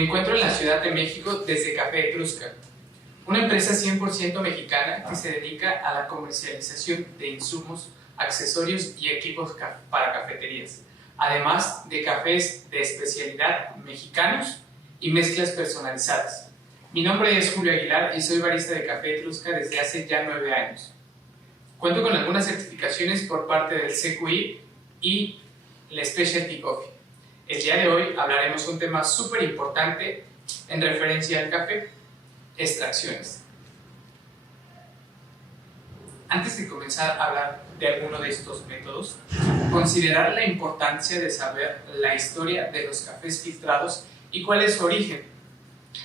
Me encuentro en la Ciudad de México desde Café Etrusca, una empresa 100% mexicana que se dedica a la comercialización de insumos, accesorios y equipos para cafeterías, además de cafés de especialidad mexicanos y mezclas personalizadas. Mi nombre es Julio Aguilar y soy barista de Café Etrusca desde hace ya 9 años. Cuento con algunas certificaciones por parte del CQI y la Specialty Coffee. El día de hoy hablaremos un tema súper importante en referencia al café: extracciones. Antes de comenzar a hablar de alguno de estos métodos, considerar la importancia de saber la historia de los cafés filtrados y cuál es su origen.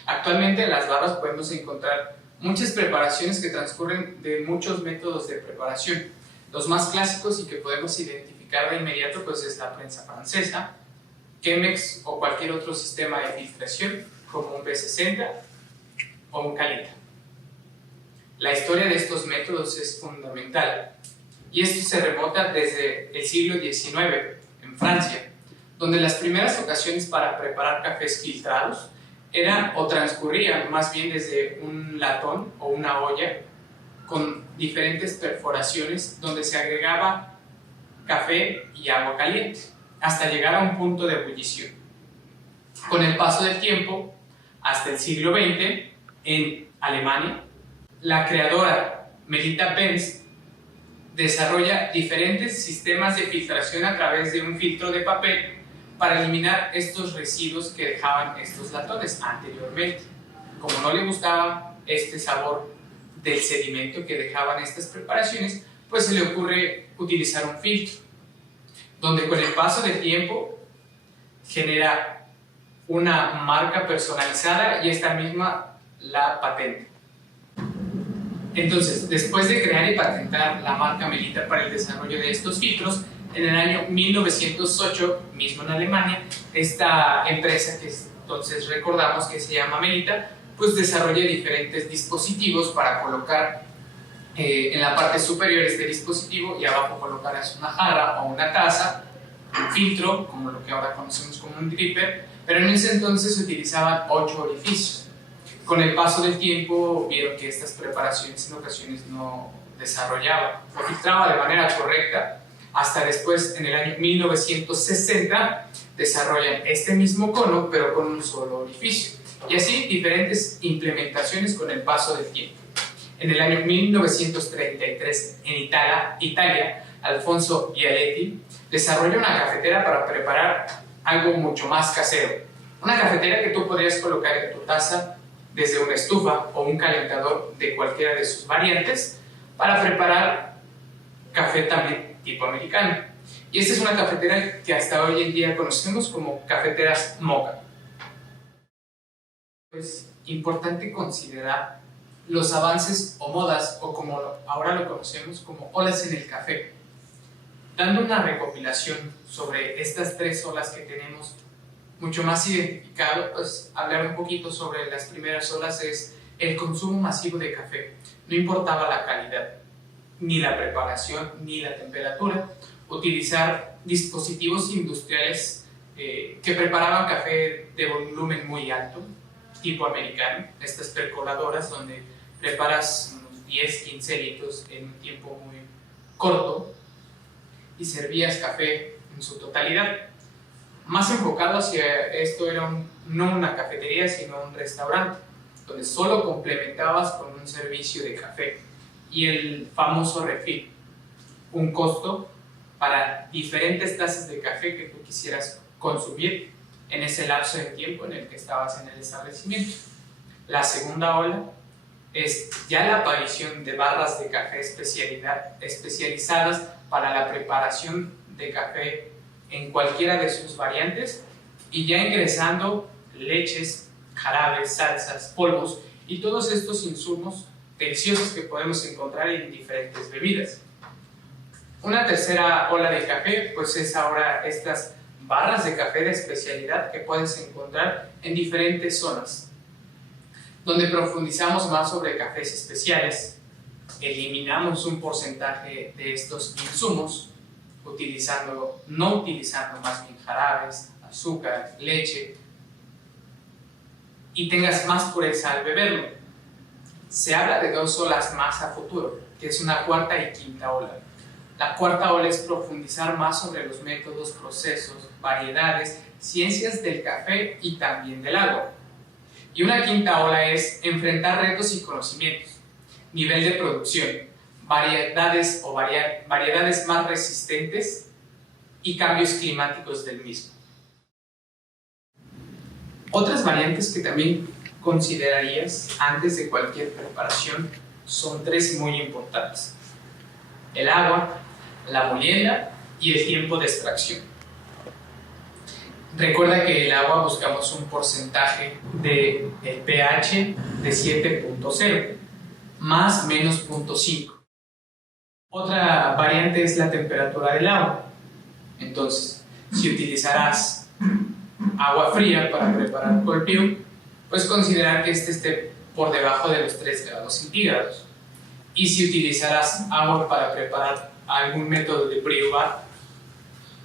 Actualmente en las barras podemos encontrar muchas preparaciones que transcurren de muchos métodos de preparación. Los más clásicos y que podemos identificar de inmediato pues es la prensa francesa, Chemex o cualquier otro sistema de filtración como un B60 o un Kalita. La historia de estos métodos es fundamental y esto se remonta desde el siglo XIX en Francia, donde las primeras ocasiones para preparar cafés filtrados eran o transcurrían más bien desde un latón o una olla con diferentes perforaciones donde se agregaba café y agua caliente hasta llegar a un punto de ebullición. Con el paso del tiempo, hasta el siglo XX, en Alemania, la creadora Melita Benz desarrolla diferentes sistemas de filtración a través de un filtro de papel para eliminar estos residuos que dejaban estos latones anteriormente. Como no le gustaba este sabor del sedimento que dejaban estas preparaciones, pues se le ocurre utilizar un filtro, donde con el paso del tiempo genera una marca personalizada y esta misma la patente. Entonces, después de crear y patentar la marca Melita para el desarrollo de estos filtros, en el año 1908, mismo en Alemania, esta empresa que entonces recordamos que se llama Melita, pues desarrolla diferentes dispositivos para colocar en la parte superior este dispositivo y abajo colocarás una jarra o una taza, un filtro, como lo que ahora conocemos como un dripper, pero en ese entonces se utilizaban 8 orificios. Con el paso del tiempo vieron que estas preparaciones en ocasiones no desarrollaban o filtraban de manera correcta, hasta después en el año 1960 desarrollan este mismo cono pero con un solo orificio, y así diferentes implementaciones con el paso del tiempo. En el año 1933 en Italia, Alfonso Bialetti desarrolla una cafetera para preparar algo mucho más casero, una cafetera que tú podrías colocar en tu taza desde una estufa o un calentador de cualquiera de sus variantes para preparar café también tipo americano. Y esta es una cafetera que hasta hoy en día conocemos como cafeteras Moka. Es importante considerar los avances o modas, o como ahora lo conocemos como olas en el café. Dando una recopilación sobre estas 3 olas que tenemos mucho más identificado, pues hablar un poquito sobre las primeras olas es el consumo masivo de café. No importaba la calidad, ni la preparación, ni la temperatura. Utilizar dispositivos industriales que preparaban café de volumen muy alto, tipo americano, estas percoladoras donde preparas unos 10-15 litros en un tiempo muy corto y servías café en su totalidad. Más enfocado hacia esto era no una cafetería sino un restaurante, donde solo complementabas con un servicio de café y el famoso refill, un costo para diferentes tazas de café que tú quisieras consumir en ese lapso de tiempo en el que estabas en el establecimiento. La segunda ola es ya la aparición de barras de café especializadas para la preparación de café en cualquiera de sus variantes, y ya ingresando leches, jarabes, salsas, polvos y todos estos insumos deliciosos que podemos encontrar en diferentes bebidas. Una tercera ola de café pues es ahora estas barras de café de especialidad que puedes encontrar en diferentes zonas, donde profundizamos más sobre cafés especiales, eliminamos un porcentaje de estos insumos, no utilizando más bien jarabes, azúcar, leche, y tengas más pureza al beberlo. Se habla de 2 olas más a futuro, que es una cuarta y quinta ola. La cuarta ola es profundizar más sobre los métodos, procesos, variedades, ciencias del café y también del agua. Y una quinta ola es enfrentar retos y conocimientos, nivel de producción, variedades más resistentes y cambios climáticos del mismo. Otras variantes que también considerarías antes de cualquier preparación son 3 muy importantes: el agua, la molienda y el tiempo de extracción. Recuerda que el agua buscamos un porcentaje de pH de 7.0 más menos 0.5. Otra variante es la temperatura del agua. Entonces, si utilizarás agua fría para preparar cold brew, pues considerar que este esté por debajo de los 3 grados centígrados. Y si utilizarás agua para preparar algún método de brew bar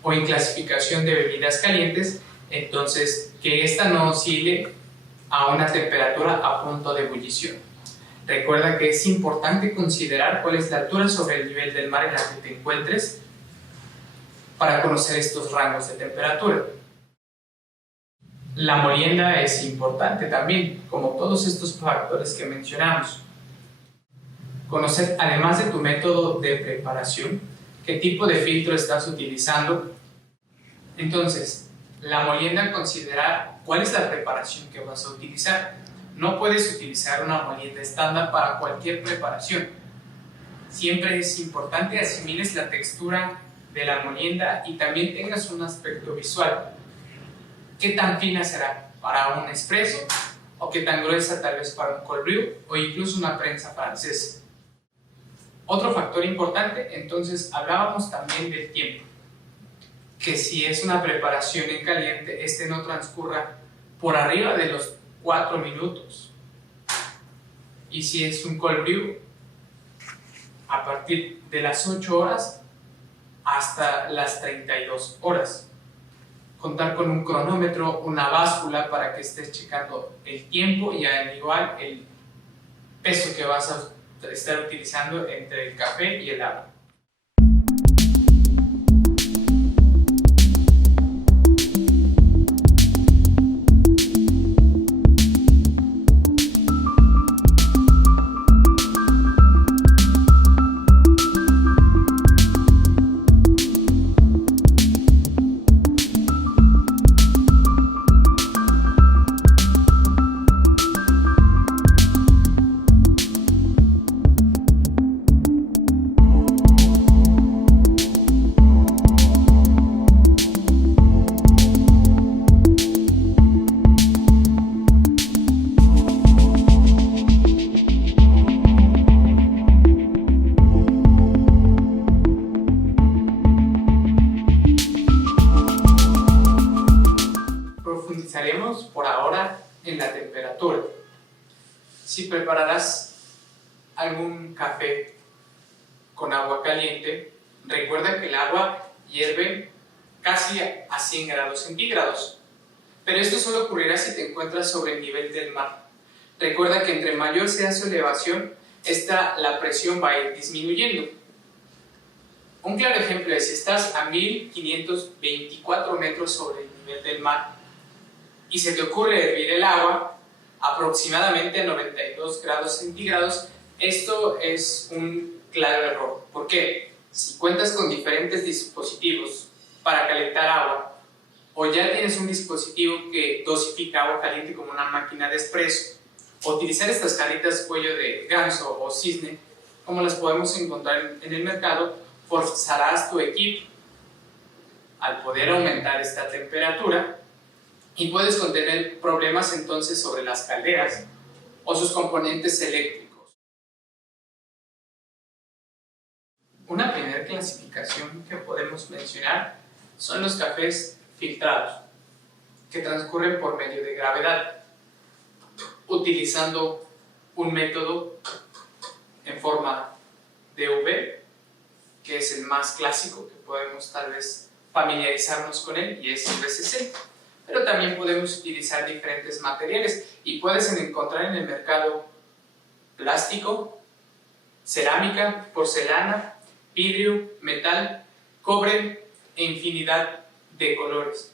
o en clasificación de bebidas calientes, entonces que ésta no oscile a una temperatura a punto de ebullición. Recuerda que es importante considerar cuál es la altura sobre el nivel del mar en la que te encuentres para conocer estos rangos de temperatura. La molienda es importante también, como todos estos factores que mencionamos. Conocer, además de tu método de preparación, qué tipo de filtro estás utilizando. Entonces, la molienda, considerar cuál es la preparación que vas a utilizar. No puedes utilizar una molienda estándar para cualquier preparación. Siempre es importante que asimiles la textura de la molienda y también tengas un aspecto visual. ¿Qué tan fina será para un espresso? ¿O qué tan gruesa tal vez para un cold brew? O incluso una prensa francesa. Otro factor importante, entonces hablábamos también del tiempo. Que si es una preparación en caliente, este no transcurra por arriba de los 4 minutos. Y si es un cold brew, a partir de las 8 horas hasta las 32 horas. Contar con un cronómetro, una báscula para que estés checando el tiempo y al igual el peso que vas a estar utilizando entre el café y el agua. Profundizaremos por ahora en la temperatura. Si prepararás algún café con agua caliente, recuerda que el agua hierve casi a 100 grados centígrados. Pero esto solo ocurrirá si te encuentras sobre el nivel del mar. Recuerda que entre mayor sea su elevación, la presión va a ir disminuyendo. Un claro ejemplo es si estás a 1524 metros sobre el nivel del mar y se te ocurre hervir el agua aproximadamente a 92 grados centígrados, esto es un claro error. ¿Por qué? Si cuentas con diferentes dispositivos para calentar agua o ya tienes un dispositivo que dosifica agua caliente como una máquina de expreso, o utilizar estas jarritas cuello de ganso o cisne, como las podemos encontrar en el mercado, forzarás tu equipo al poder aumentar esta temperatura y puedes contener problemas entonces sobre las calderas o sus componentes eléctricos. Una primera clasificación que podemos mencionar son los cafés filtrados, que transcurren por medio de gravedad, utilizando un método en forma de UV, que es el más clásico que podemos tal vez familiarizarnos con él, y es el VCC. pero también podemos utilizar diferentes materiales y puedes encontrar en el mercado plástico, cerámica, porcelana, vidrio, metal, cobre e infinidad de colores.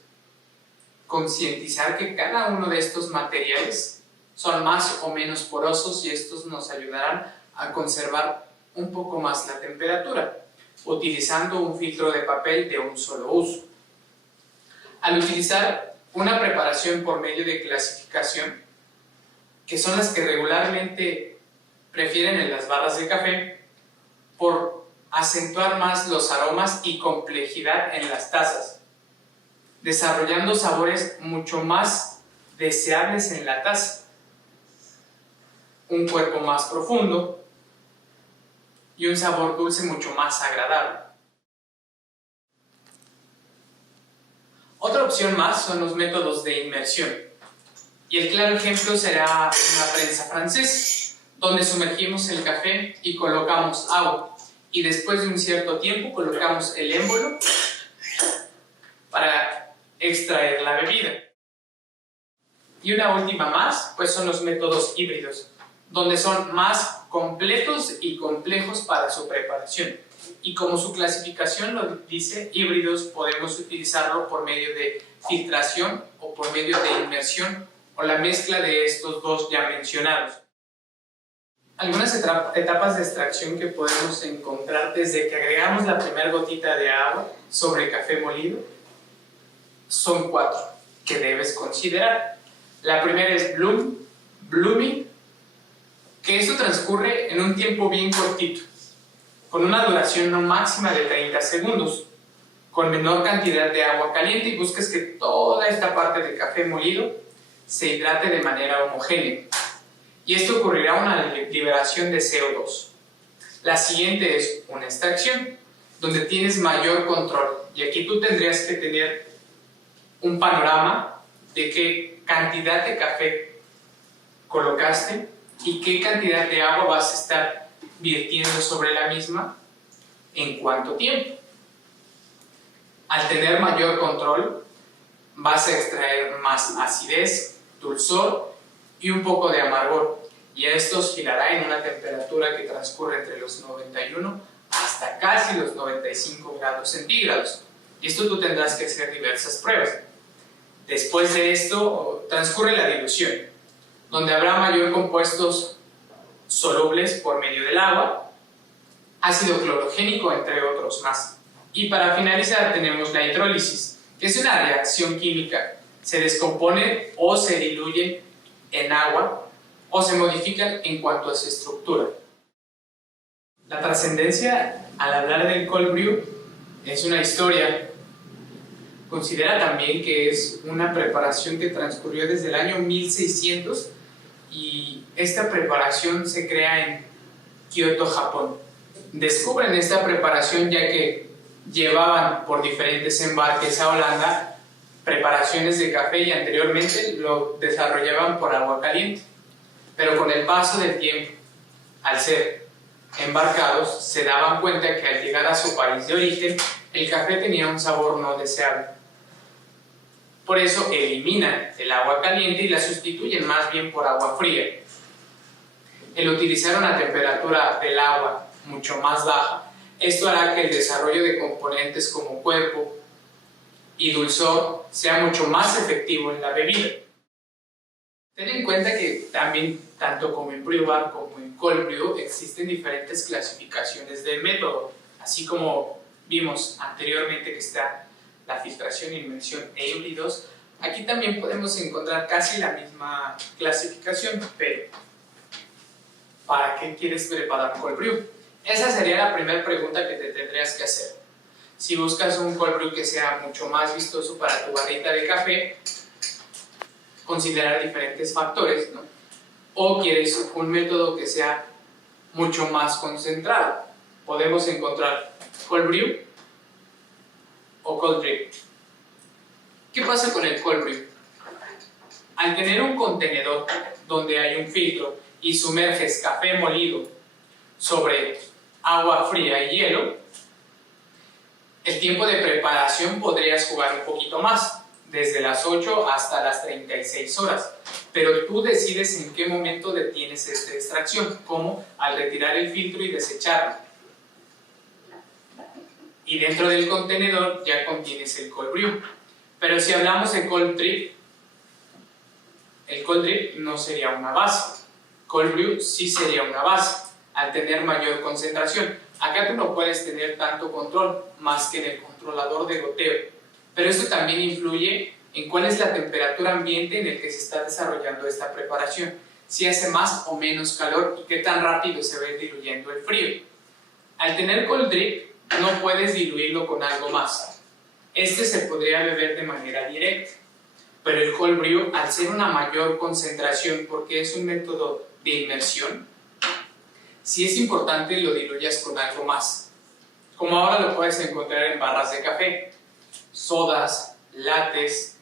Concientizar que cada uno de estos materiales son más o menos porosos y estos nos ayudarán a conservar un poco más la temperatura, utilizando un filtro de papel de un solo uso. Al utilizar una preparación por medio de clasificación, que son las que regularmente prefieren en las barras de café, por acentuar más los aromas y complejidad en las tazas, desarrollando sabores mucho más deseables en la taza, un cuerpo más profundo y un sabor dulce mucho más agradable. Otra opción más son los métodos de inmersión, y el claro ejemplo será una prensa francesa, donde sumergimos el café y colocamos agua, y después de un cierto tiempo colocamos el émbolo para extraer la bebida. Y una última más, pues son los métodos híbridos, donde son más completos y complejos para su preparación. Y como su clasificación lo dice, híbridos podemos utilizarlo por medio de filtración o por medio de inmersión o la mezcla de estos dos ya mencionados. Algunas etapas de extracción que podemos encontrar desde que agregamos la primera gotita de agua sobre el café molido son 4 que debes considerar. La primera es blooming, que esto transcurre en un tiempo bien cortito, con una duración no máxima de 30 segundos, con menor cantidad de agua caliente, y busques que toda esta parte del café molido se hidrate de manera homogénea. Y esto ocurrirá una liberación de CO2. La siguiente es una extracción, donde tienes mayor control, y aquí tú tendrías que tener un panorama de qué cantidad de café colocaste y qué cantidad de agua vas a estar virtiendo sobre la misma en cuánto tiempo. Al tener mayor control, vas a extraer más acidez, dulzor y un poco de amargor, y esto oscilará en una temperatura que transcurre entre los 91 hasta casi los 95 grados centígrados. Y esto tú tendrás que hacer diversas pruebas. Después de esto transcurre la dilución, donde habrá mayor compuestos solubles por medio del agua, ácido clorogénico, entre otros más. Y para finalizar tenemos la hidrólisis, que es una reacción química. Se descompone o se diluye en agua o se modifican en cuanto a su estructura. La trascendencia al hablar del cold brew es una historia. Considera también que es una preparación que transcurrió desde el año 1600 y esta preparación se crea en Kioto, Japón. Descubren esta preparación ya que llevaban por diferentes embarques a Holanda preparaciones de café y anteriormente lo desarrollaban por agua caliente. Pero con el paso del tiempo, al ser embarcados, se daban cuenta que al llegar a su país de origen, el café tenía un sabor no deseable. Por eso eliminan el agua caliente y la sustituyen más bien por agua fría. El utilizar una temperatura del agua mucho más baja, esto hará que el desarrollo de componentes como cuerpo y dulzor sea mucho más efectivo en la bebida. Ten en cuenta que también, tanto como en brew bar como en cold brew, existen diferentes clasificaciones del método, así como vimos anteriormente que está la filtración, inmersión e híbridos. Aquí también podemos encontrar casi la misma clasificación, pero ¿para qué quieres preparar cold brew? Esa sería la primera pregunta que te tendrías que hacer. Si buscas un cold brew que sea mucho más vistoso para tu barrita de café, considerar diferentes factores, ¿no? O quieres un método que sea mucho más concentrado. Podemos encontrar cold brew o cold drip. ¿Qué pasa con el cold brew? Al tener un contenedor donde hay un filtro y sumerges café molido sobre agua fría y hielo, el tiempo de preparación podrías jugar un poquito más, desde las 8 hasta las 36 horas, pero tú decides en qué momento detienes esta extracción, como al retirar el filtro y desecharlo. Y dentro del contenedor ya contienes el cold brew. Pero si hablamos de cold drip, el cold drip no sería una base. Cold brew sí sería una base, al tener mayor concentración. Acá tú no puedes tener tanto control, más que en el controlador de goteo. Pero esto también influye en cuál es la temperatura ambiente en el que se está desarrollando esta preparación. Si hace más o menos calor y qué tan rápido se va diluyendo el frío. Al tener cold drip, no puedes diluirlo con algo más. Este se podría beber de manera directa, pero el cold brew, al ser una mayor concentración, porque es un método de inmersión, sí es importante lo diluyas con algo más. Como ahora lo puedes encontrar en barras de café, sodas, lattes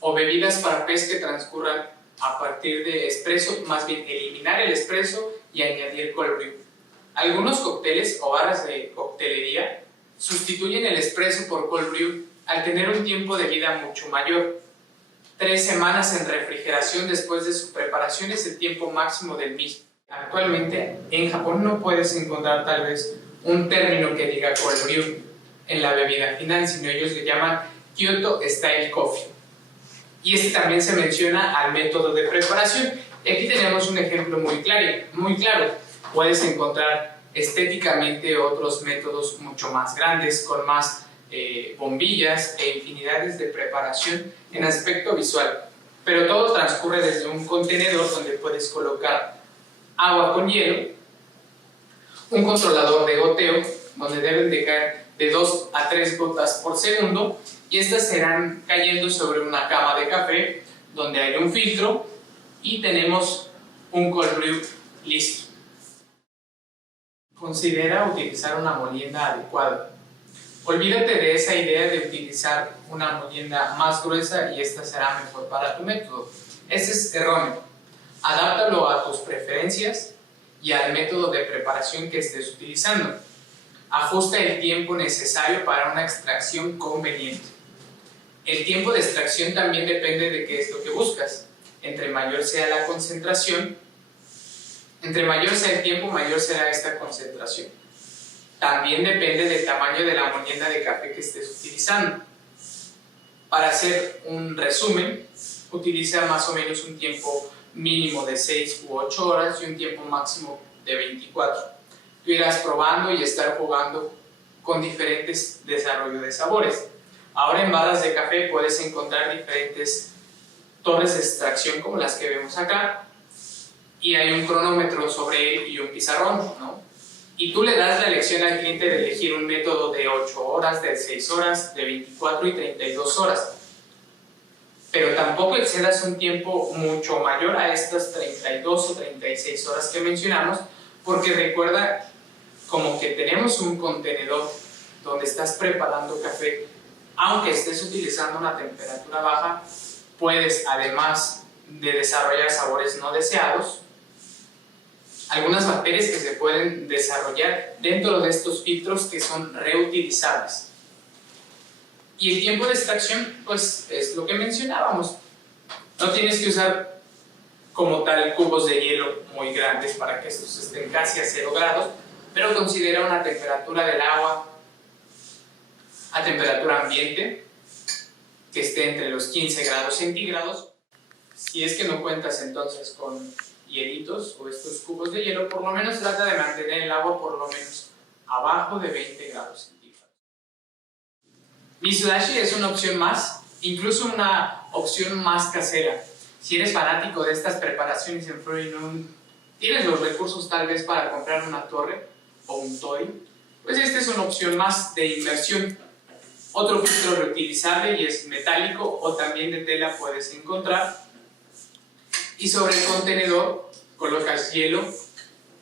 o bebidas para pez que transcurran a partir de espresso, más bien eliminar el espresso y añadir cold brew. Algunos cócteles o barras de coctelería sustituyen el espresso por cold brew al tener un tiempo de vida mucho mayor. 3 semanas en refrigeración después de su preparación es el tiempo máximo del mismo. Actualmente en Japón no puedes encontrar tal vez un término que diga cold brew en la bebida final, sino ellos le llaman Kyoto Style Coffee. Y este también se menciona al método de preparación. Y aquí tenemos un ejemplo muy claro. Puedes encontrar estéticamente otros métodos mucho más grandes, con más bombillas e infinidades de preparación en aspecto visual. Pero todo transcurre desde un contenedor donde puedes colocar agua con hielo, un controlador de goteo, donde deben de caer de 2 a 3 gotas por segundo, y estas serán cayendo sobre una cama de café, donde hay un filtro, y tenemos un cold brew listo. Considera utilizar una molienda adecuada. Olvídate de esa idea de utilizar una molienda más gruesa y esta será mejor para tu método. Ese es erróneo. Adáptalo a tus preferencias y al método de preparación que estés utilizando. Ajusta el tiempo necesario para una extracción conveniente. El tiempo de extracción también depende de qué es lo que buscas. Entre mayor sea la concentración, entre mayor sea el tiempo, mayor será esta concentración. También depende del tamaño de la molienda de café que estés utilizando. Para hacer un resumen, utiliza más o menos un tiempo mínimo de 6 u 8 horas y un tiempo máximo de 24. Tú irás probando y estar jugando con diferentes desarrollos de sabores. Ahora en barras de café puedes encontrar diferentes torres de extracción como las que vemos acá, y hay un cronómetro sobre él y un pizarrón, ¿no? Y tú le das la elección al cliente de elegir un método de 8 horas, de 6 horas, de 24 y 32 horas. Pero tampoco excedas un tiempo mucho mayor a estas 32 o 36 horas que mencionamos, porque recuerda, como que tenemos un contenedor donde estás preparando café, aunque estés utilizando una temperatura baja, puedes, además de desarrollar sabores no deseados, algunas bacterias que se pueden desarrollar dentro de estos filtros que son reutilizables. Y el tiempo de extracción, pues es lo que mencionábamos. No tienes que usar como tal cubos de hielo muy grandes para que estos estén casi a 0 grados, pero considera una temperatura del agua a temperatura ambiente que esté entre los 15 grados centígrados. Si es que no cuentas entonces con hielitos o estos cubos de hielo, por lo menos trata de mantener el agua por lo menos abajo de 20 grados centígrados. Mizudashi es una opción más, incluso una opción más casera. Si eres fanático de estas preparaciones en frío y no tienes los recursos tal vez para comprar una torre o un toy, pues esta es una opción más de inmersión. Otro filtro reutilizable y es metálico o también de tela puedes encontrar. Y sobre el contenedor colocas hielo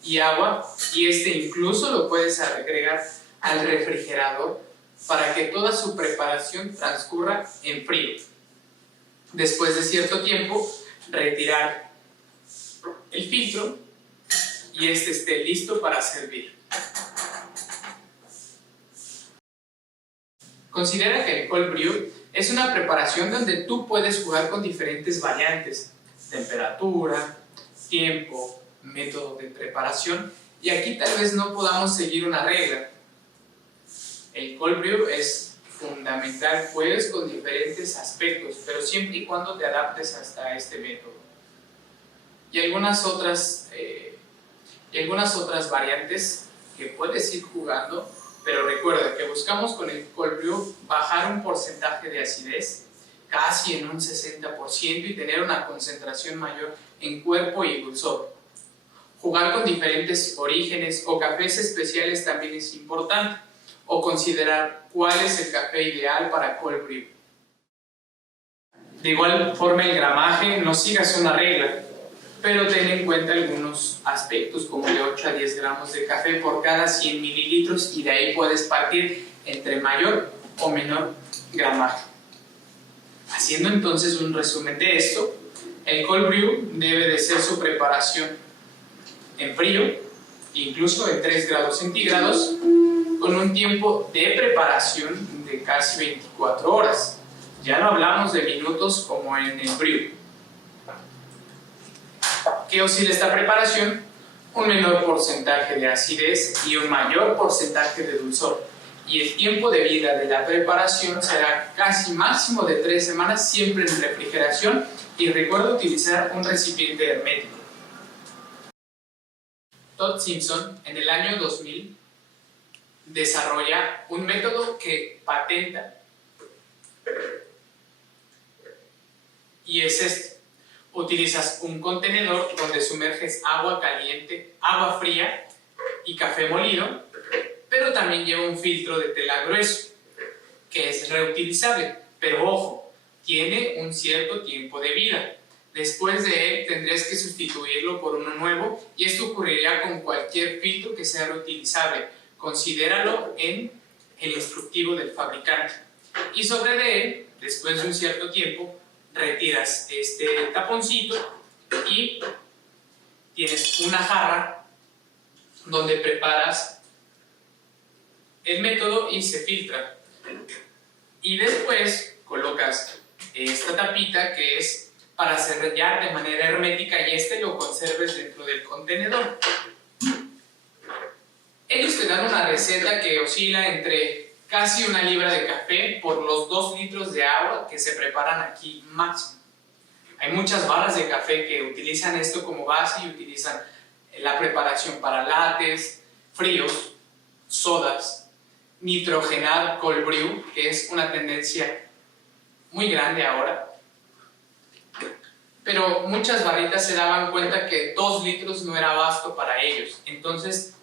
y agua, y este incluso lo puedes agregar al refrigerador para que toda su preparación transcurra en frío. Después de cierto tiempo, retirar el filtro y este esté listo para servir. Considera que el cold brew Es una preparación donde tú puedes jugar con diferentes variantes: temperatura, tiempo, método de preparación, y aquí tal vez no podamos seguir una regla. El cold brew es fundamental, puedes con diferentes aspectos, pero siempre y cuando te adaptes hasta este método. Y algunas otras variantes que puedes ir jugando, pero recuerda que buscamos con el cold brew bajar un porcentaje de acidez casi en un 60% y tener una concentración mayor en cuerpo y dulzor. Jugar con diferentes orígenes o cafés especiales también es importante, o considerar cuál es el café ideal para cold brew. De igual forma, el gramaje, no sigas una regla, pero ten en cuenta algunos aspectos como de 8 a 10 gramos de café por cada 100 mililitros, y de ahí puedes partir entre mayor o menor gramaje. Haciendo entonces un resumen de esto, el cold brew debe de ser su preparación en frío, incluso de 3 grados centígrados, con un tiempo de preparación de casi 24 horas. Ya no hablamos de minutos como en el brew. ¿Qué oscila esta preparación? Un menor porcentaje de acidez y un mayor porcentaje de dulzor. Y el tiempo de vida de la preparación será casi máximo de 3 semanas, siempre en refrigeración, y recuerda utilizar un recipiente hermético. Todd Simpson, en el año 2000, desarrolla un método que patenta, y es este. Utilizas un contenedor donde sumerges agua caliente, agua fría y café molido, pero también lleva un filtro de tela grueso, que es reutilizable, pero ojo, tiene un cierto tiempo de vida. Después de él tendrás que sustituirlo por uno nuevo, y esto ocurrirá con cualquier filtro que sea reutilizable. Considéralo en el instructivo del fabricante. Y sobre de él, después de un cierto tiempo, retiras este taponcito y tienes una jarra donde preparas el método y se filtra. Y después colocas esta tapita que es para sellar de manera hermética, y lo conserves dentro del contenedor. Ellos te dan una receta que oscila entre casi 1 libra de café por los 2 litros de agua que se preparan aquí máximo. Hay muchas barras de café que utilizan esto como base y utilizan la preparación para lattes, fríos, sodas, nitrogenar cold brew, que es una tendencia muy grande ahora. Pero muchas barritas se daban cuenta que 2 litros no era abasto para ellos. Entonces,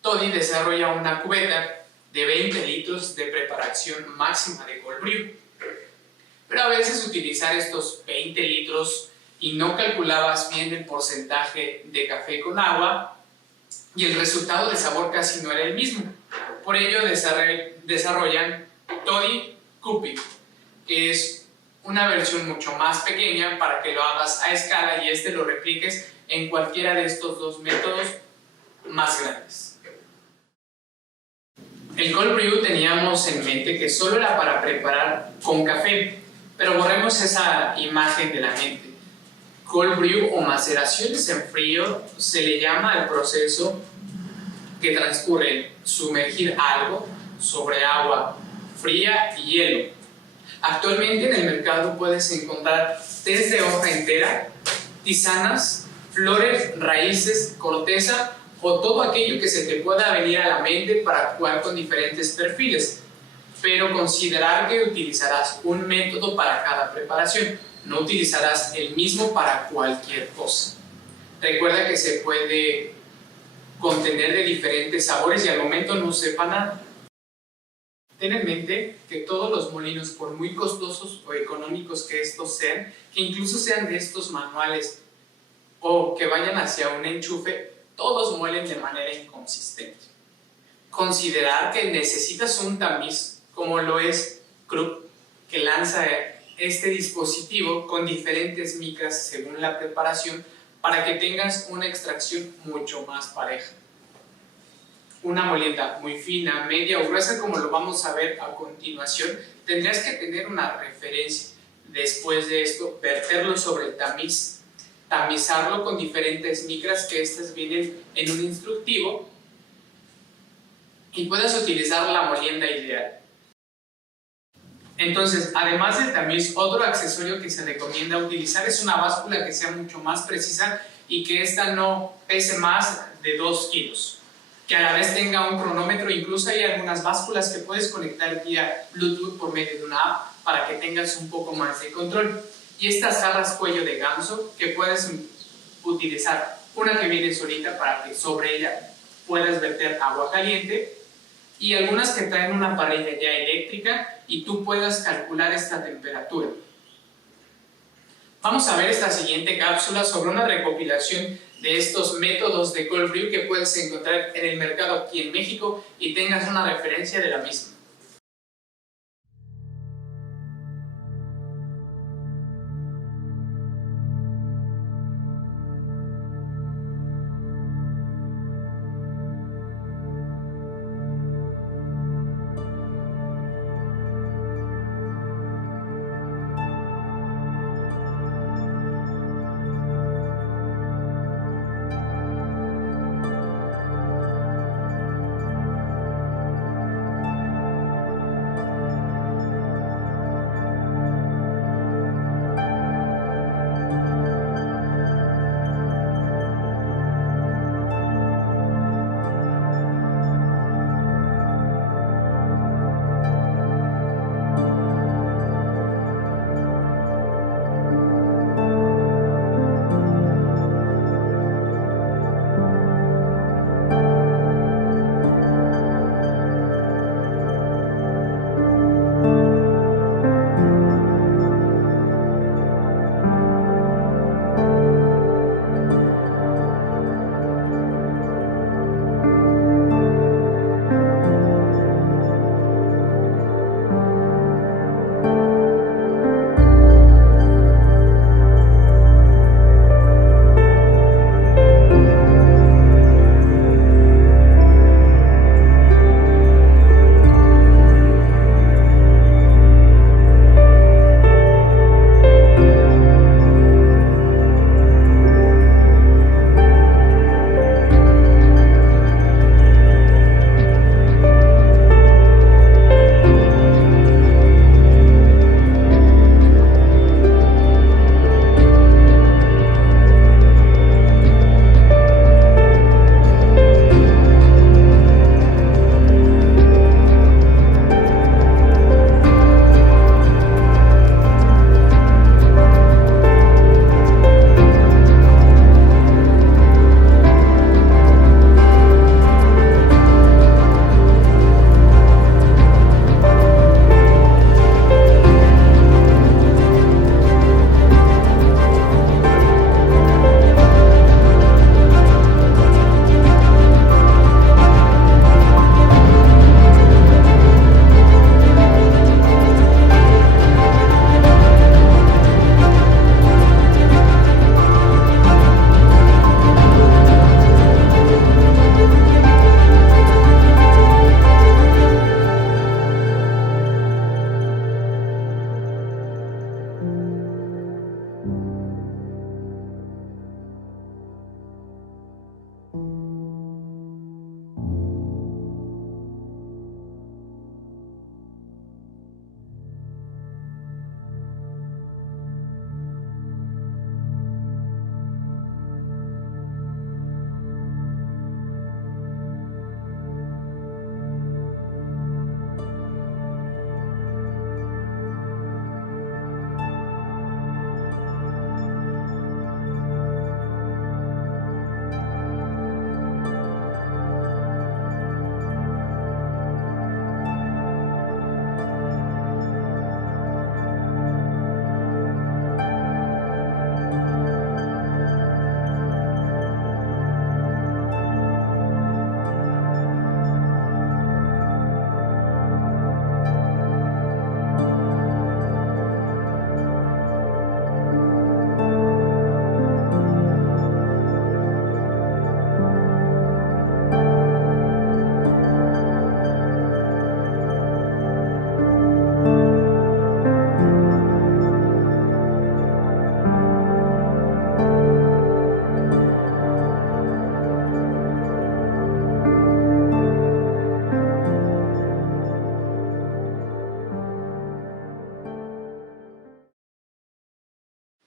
Toddy desarrolla una cubeta de 20 litros de preparación máxima de cold brew. Pero a veces utilizar estos 20 litros y no calculabas bien el porcentaje de café con agua, y el resultado de sabor casi no era el mismo. Por ello desarrollan Toddy Coupé, que es una versión mucho más pequeña para que lo hagas a escala y lo repliques en cualquiera de estos dos métodos más grandes. El cold brew teníamos en mente que solo era para preparar con café, pero borremos esa imagen de la mente. Cold brew o maceraciones en frío se le llama al proceso que transcurre en sumergir algo sobre agua fría y hielo. Actualmente en el mercado puedes encontrar tés de hoja entera, tisanas, flores, raíces, corteza o todo aquello que se te pueda venir a la mente para jugar con diferentes perfiles, pero considerar que utilizarás un método para cada preparación, no utilizarás el mismo para cualquier cosa. Recuerda que se puede contener de diferentes sabores y al momento no sepa nada. Ten en mente que todos los molinos, por muy costosos o económicos que estos sean, que incluso sean de estos manuales o que vayan hacia un enchufe, todos muelen de manera inconsistente. Considerar que necesitas un tamiz, como lo es Krupp, que lanza este dispositivo con diferentes micras según la preparación, para que tengas una extracción mucho más pareja. una molienda muy fina, media o gruesa, como lo vamos a ver a continuación, tendrías que tener una referencia. Después de esto, verterlo sobre el tamiz, tamizarlo con diferentes micras, que estas vienen en un instructivo, y puedes utilizar la molienda ideal. Entonces, además del tamiz, otro accesorio que se recomienda utilizar es una báscula que sea mucho más precisa y que ésta no pese más de 2 kilos. Que a la vez tenga un cronómetro. Incluso hay algunas básculas que puedes conectar vía Bluetooth por medio de una app para que tengas un poco más de control. Y estas jarras cuello de ganso que puedes utilizar, una que viene solita para que sobre ella puedas verter agua caliente, y algunas que traen una parrilla ya eléctrica y tú puedas calcular esta temperatura. Vamos a ver esta siguiente cápsula sobre una recopilación de estos métodos de cold brew que puedes encontrar en el mercado aquí en México y tengas una referencia de la misma.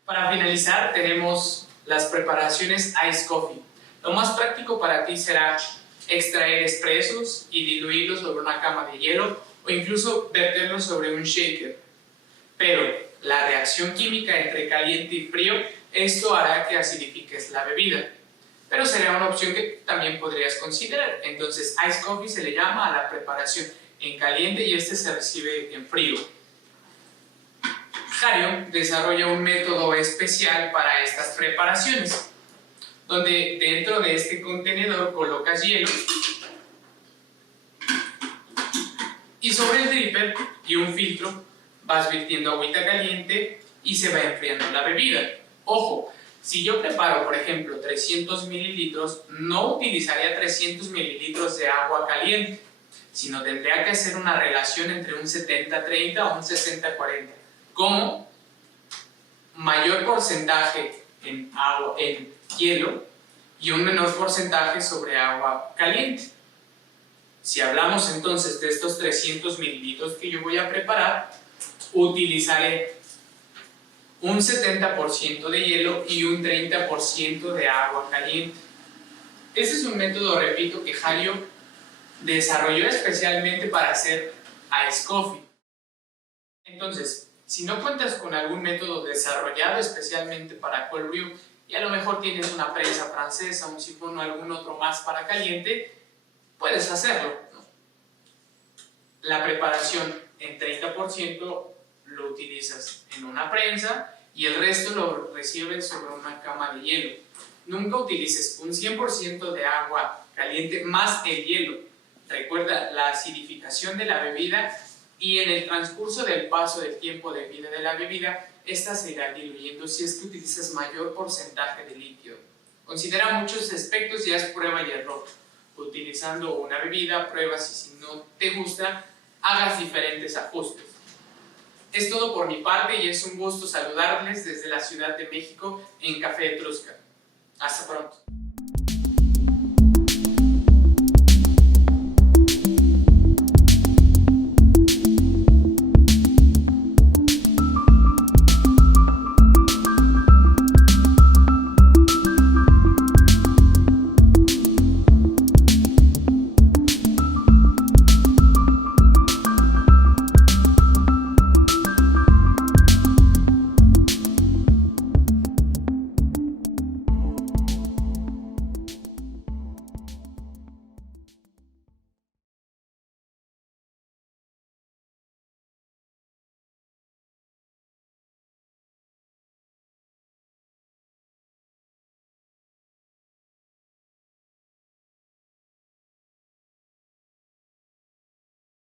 Para finalizar, tenemos las preparaciones Ice Coffee. Lo más práctico para ti será extraer expresos y diluirlos sobre una cama de hielo o incluso verterlos sobre un shaker. Pero la reacción química entre caliente y frío, esto hará que acidifiques la bebida. Pero sería una opción que también podrías considerar. Entonces, Ice Coffee se le llama a la preparación en caliente y este se recibe en frío. Hario desarrolla un método especial para estas preparaciones, donde dentro de este contenedor colocas hielo y sobre el dripper y un filtro vas virtiendo agüita caliente y se va enfriando la bebida. Ojo, si yo preparo, por ejemplo, 300 mililitros, no utilizaría 300 mililitros de agua caliente, sino tendría que hacer una relación entre un 70-30 o un 60-40. ¿Cómo? Mayor porcentaje en hielo y un menor porcentaje sobre agua caliente. Si hablamos entonces de estos 300 mililitros que yo voy a preparar, utilizaré un 70% de hielo y un 30% de agua caliente. Este es un método, repito, que Hario desarrolló especialmente para hacer Ice Coffee. Entonces, si no cuentas con algún método desarrollado especialmente para cold brew y a lo mejor tienes una prensa francesa, un sifón o algún otro más para caliente, puedes hacerlo, ¿no? La preparación en 30% lo utilizas en una prensa y el resto lo recibes sobre una cama de hielo. Nunca utilices un 100% de agua caliente más el hielo. Recuerda la acidificación de la bebida y en el transcurso del paso del tiempo de vida de la bebida, esta se irá diluyendo si es que utilizas mayor porcentaje de líquido. Considera muchos aspectos y haz prueba y error. Utilizando una bebida, pruebas y si no te gusta, hagas diferentes ajustes. Es todo por mi parte y es un gusto saludarles desde la Ciudad de México en Café Etrusca. Hasta pronto.